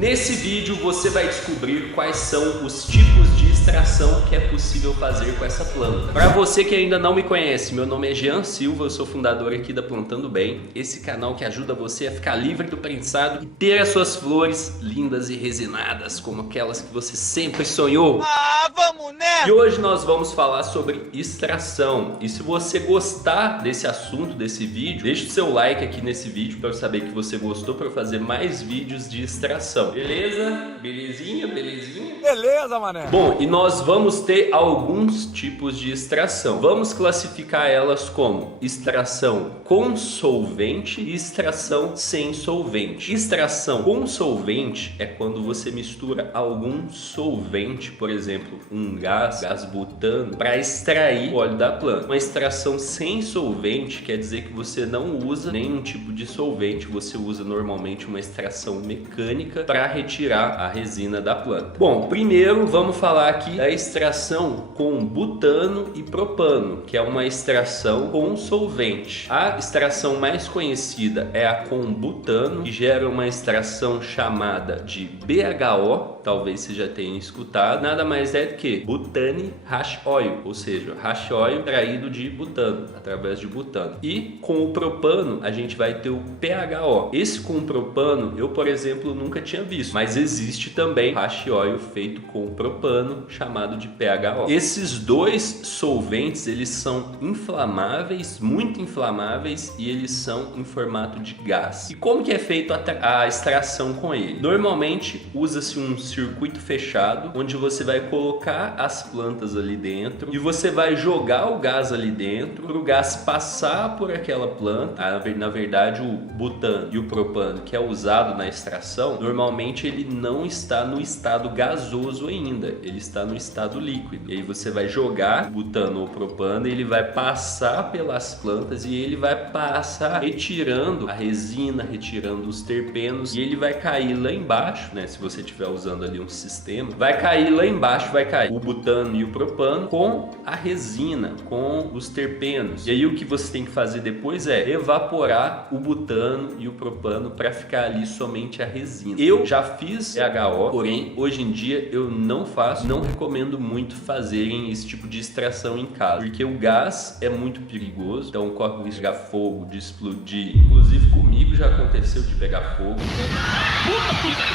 Nesse vídeo você vai descobrir quais são os tipos de extração que é possível fazer com essa planta. Para você que ainda não me conhece, meu nome é Jean Silva, eu sou fundador aqui da Plantando Bem, esse canal que ajuda você a ficar livre do prensado e ter as suas flores lindas e resinadas, como aquelas que você sempre sonhou. Vamos nessa! E hoje nós vamos falar sobre extração. E se você gostar desse assunto, desse vídeo, deixa o seu like aqui nesse vídeo para eu saber que você gostou, para eu fazer mais vídeos de extração. Beleza? Belezinha? Belezinha? Beleza, mané! Bom, e nós vamos ter alguns tipos de extração. Vamos classificar elas como extração com solvente e extração sem solvente. Extração com solvente é quando você mistura algum solvente, por exemplo, um gás butano, para extrair o óleo da planta. Uma extração sem solvente quer dizer que você não usa nenhum tipo de solvente, você usa normalmente uma extração mecânica para retirar a resina da planta. Bom, primeiro vamos falar aqui da extração com butano e propano, que é uma extração com solvente. A extração mais conhecida é a com butano, que gera uma extração chamada de BHO, talvez você já tenha escutado. Nada mais é do que butane hash oil, ou seja, hash oil extraído de butano, através de butano. E com o propano a gente vai ter o PHO. Esse com o propano eu, por exemplo, nunca tinha visto, mas existe também hash oil feito com propano, chamado de PHO. Esses dois solventes, eles são inflamáveis, muito inflamáveis, e eles são em formato de gás. E como que é feito a extração com ele? Normalmente usa-se um circuito fechado, onde você vai colocar as plantas ali dentro e você vai jogar o gás ali dentro para o gás passar por aquela planta. Na verdade, o butano e o propano que é usado na extração, normalmente ele não está no estado gasoso ainda, ele está no estado líquido. E aí você vai jogar o butano ou propano, ele vai passar pelas plantas e ele vai passar retirando a resina, retirando os terpenos, e ele vai cair lá embaixo, né? Se você estiver usando ali um sistema, vai cair lá embaixo, vai cair o butano e o propano com a resina, com os terpenos. E aí o que você tem que fazer depois é evaporar o butano e o propano para ficar ali somente a resina. Eu já fiz PHO, porém hoje em dia eu não faço, não recomendo muito fazerem esse tipo de extração em casa, porque o gás é muito perigoso, então corre o risco de pegar fogo, de explodir. Inclusive comigo já aconteceu de pegar fogo.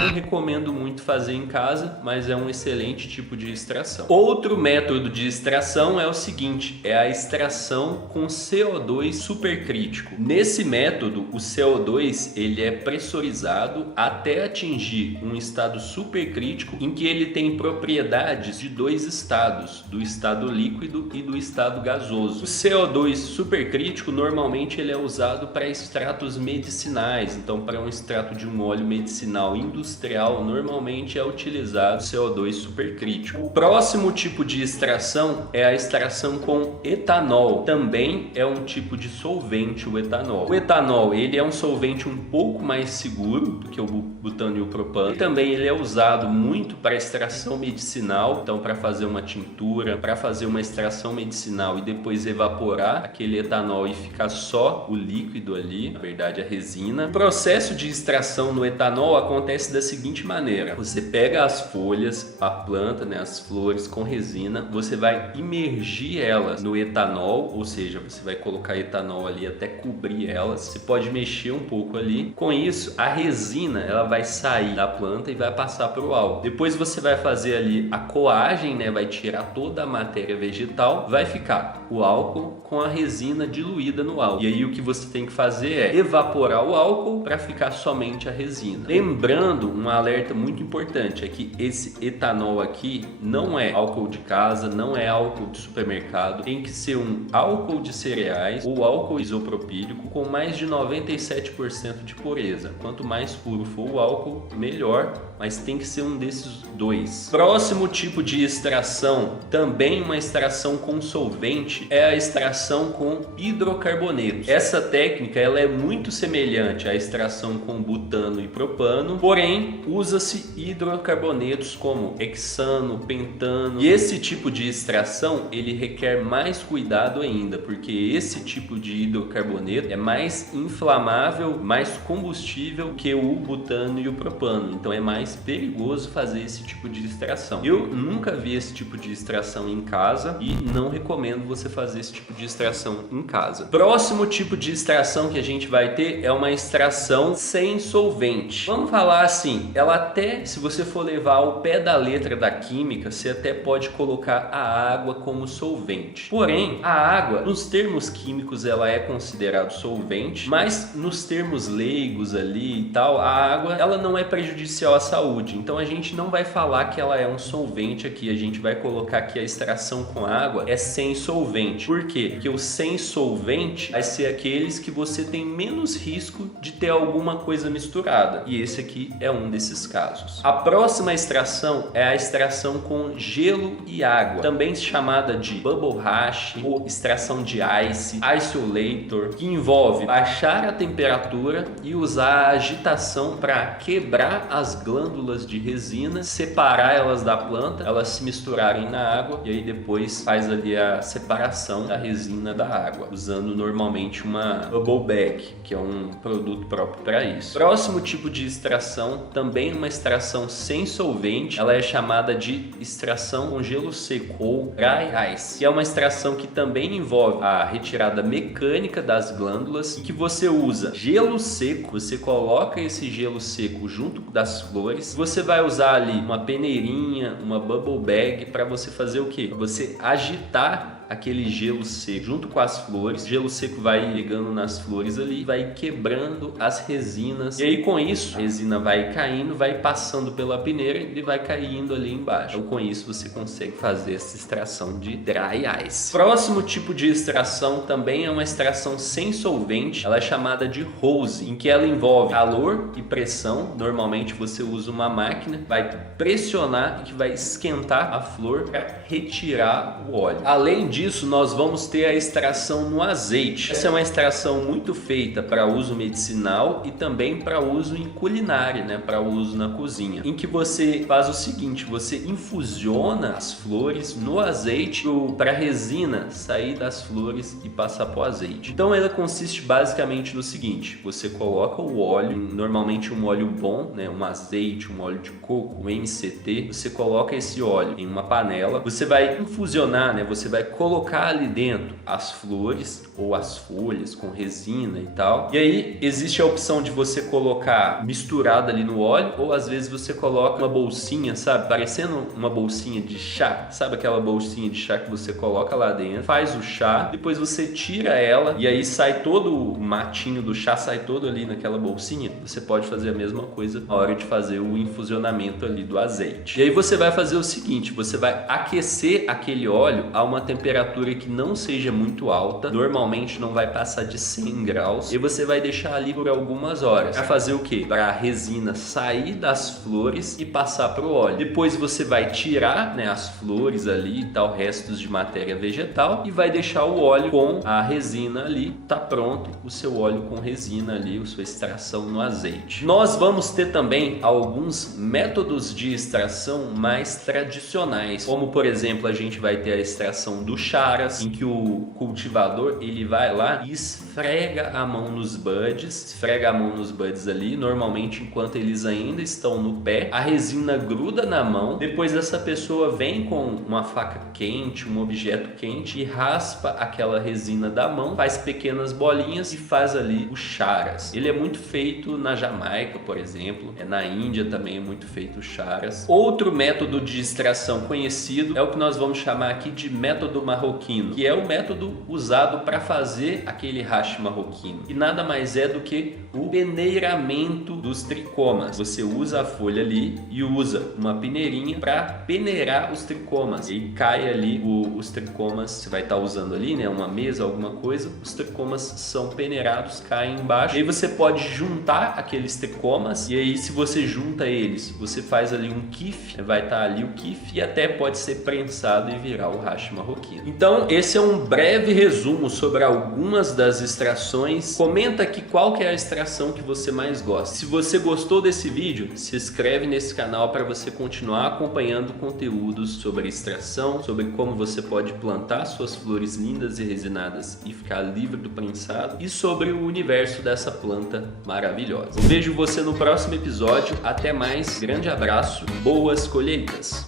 Não recomendo muito fazer em casa, mas é um excelente tipo de extração. Outro método de extração é o seguinte, é a extração com CO2 supercrítico. Nesse método, o CO2 ele é pressurizado até atingir um estado supercrítico em que ele tem propriedades de dois estados, do estado líquido e do estado gasoso. O CO2 supercrítico normalmente ele é usado para extratos medicinais, então para um extrato de um óleo medicinal industrial normalmente é utilizado CO2 supercrítico. O próximo tipo de extração é a extração com etanol. Também é um tipo de solvente o etanol. O etanol ele é um solvente um pouco mais seguro do que o butano e o propano. E também ele é usado muito para extração medicinal, então para fazer uma tintura, para fazer uma extração medicinal e depois evaporar aquele etanol e ficar só o líquido ali, na verdade a resina. O processo de extração no etanol acontece da seguinte maneira: você pega as folhas, a planta, né, as flores com resina, você vai imergir elas no etanol, ou seja, você vai colocar etanol ali até cobrir elas. Você pode mexer um pouco ali. Com isso, a resina ela vai sair da planta e vai passar para o álcool. Depois você vai fazer ali a coagem, né, vai tirar toda a matéria vegetal, vai ficar o álcool com a resina diluída no álcool. E aí o que você tem que fazer é evaporar o álcool para ficar somente a resina. Lembrando, um alerta muito importante é que esse etanol aqui não é álcool de casa, não é álcool de supermercado, tem que ser um álcool de cereais ou álcool isopropílico com mais de 97% de pureza. Quanto mais puro for o álcool, melhor, mas tem que ser um desses dois. Próximo tipo de extração, também uma extração com solvente, é a extração com hidrocarbonetos. Essa técnica ela é muito semelhante semelhante à extração com butano e propano, porém usa-se hidrocarbonetos como hexano, pentano. E esse tipo de extração ele requer mais cuidado ainda, porque esse tipo de hidrocarboneto é mais inflamável, mais combustível que o butano e o propano, então é mais perigoso fazer esse tipo de extração. Eu nunca vi esse tipo de extração em casa e não recomendo você fazer esse tipo de extração em casa. Próximo tipo de extração que a gente vai ter é uma extração sem solvente. Vamos falar assim, ela até, se você for levar ao pé da letra da química, você até pode colocar a água como solvente. Porém, a água, nos termos químicos, ela é considerada solvente, mas nos termos leigos ali e tal, a água, ela não é prejudicial à saúde. Então a gente não vai falar que ela é um solvente aqui, a gente vai colocar que a extração com água é sem solvente. Por quê? Porque o sem solvente vai ser aqueles que você tem menos risco de ter alguma coisa misturada. E esse aqui é um desses casos. A próxima extração é a extração com gelo e água, também chamada de bubble hash ou extração de ice, isolator, que envolve baixar a temperatura e usar a agitação para quebrar as glândulas de resina, separar elas da planta, elas se misturarem na água e aí depois faz ali a separação da resina da água, usando normalmente uma bubble bag, que é um produto próprio para isso. Próximo tipo de extração, também uma extração sem solvente, ela é chamada de extração com gelo seco ou dry ice, que é uma extração que também envolve a retirada mecânica das glândulas e que você usa gelo seco, você coloca esse gelo seco junto das flores, você vai usar ali uma peneirinha, uma bubble bag para você fazer o quê? Pra você agitar aquele gelo seco junto com as flores. O gelo seco vai ligando nas flores ali, vai quebrando as resinas. E aí com isso, a resina vai caindo, vai passando pela peneira e vai caindo ali embaixo. Então com isso você consegue fazer essa extração de dry ice. Próximo tipo de extração também é uma extração sem solvente. Ela é chamada de hose, em que ela envolve calor e pressão. Normalmente você usa uma máquina, vai pressionar e que vai esquentar a flor para retirar o óleo. Além disso, nós vamos ter a extração no azeite. Essa é uma extração muito feita para uso medicinal e também para uso em culinária, né? Para uso na cozinha, em que você faz o seguinte, você infusiona as flores no azeite para a resina sair das flores e passar para o azeite. Então ela consiste basicamente no seguinte, você coloca o óleo, normalmente um óleo bom, né? Um azeite, um óleo de coco, um MCT, você coloca esse óleo em uma panela, você vai infusionar, né? Você vai colocar ali dentro as flores ou as folhas com resina e tal. E aí existe a opção de você colocar misturado ali no óleo, ou às vezes você coloca uma bolsinha, sabe? Parecendo uma bolsinha de chá. Sabe aquela bolsinha de chá que você coloca lá dentro, faz o chá, depois você tira ela e aí sai todo o matinho do chá, sai todo ali naquela bolsinha. Você pode fazer a mesma coisa na hora de fazer o infusionamento ali do azeite. E aí você vai fazer o seguinte, você vai aquecer aquele óleo a uma temperatura que não seja muito alta, normalmente não vai passar de 100 graus, e você vai deixar ali por algumas horas. Para fazer o quê? Para a resina sair das flores e passar para o óleo. Depois você vai tirar, né, as flores ali e tal, restos de matéria vegetal, e vai deixar o óleo com a resina ali. Tá pronto o seu óleo com resina ali, a sua extração no azeite. Nós vamos ter também alguns métodos de extração mais tradicionais, como por exemplo, a gente vai ter a extração do charas, em que o cultivador ele vai lá e esfrega a mão nos buds, ali, normalmente enquanto eles ainda estão no pé, a resina gruda na mão, depois essa pessoa vem com uma faca quente, um objeto quente e raspa aquela resina da mão, faz pequenas bolinhas e faz ali o charas. Ele é muito feito na Jamaica, por exemplo, na Índia também é muito feito o charas. Outro método de extração conhecido é o que nós vamos chamar aqui de método marroquino, que é o método usado para fazer aquele hash marroquino, e nada mais é do que o peneiramento dos tricomas. Você usa a folha ali e usa uma peneirinha para peneirar os tricomas, e cai ali os tricomas, você vai estar usando ali, né, uma mesa, alguma coisa, os tricomas são peneirados, caem embaixo, e aí você pode juntar aqueles tricomas, e aí se você junta eles, você faz ali um quife, vai estar ali o quife, e até pode ser prensado e virar o hash marroquino. Então esse é um breve resumo sobre algumas das extrações. Comenta aqui qual que é a extração que você mais gosta. Se você gostou desse vídeo, se inscreve nesse canal para você continuar acompanhando conteúdos sobre extração, sobre como você pode plantar suas flores lindas e resinadas e ficar livre do prensado, e sobre o universo dessa planta maravilhosa. Eu vejo você no próximo episódio. Até mais, grande abraço, boas colheitas!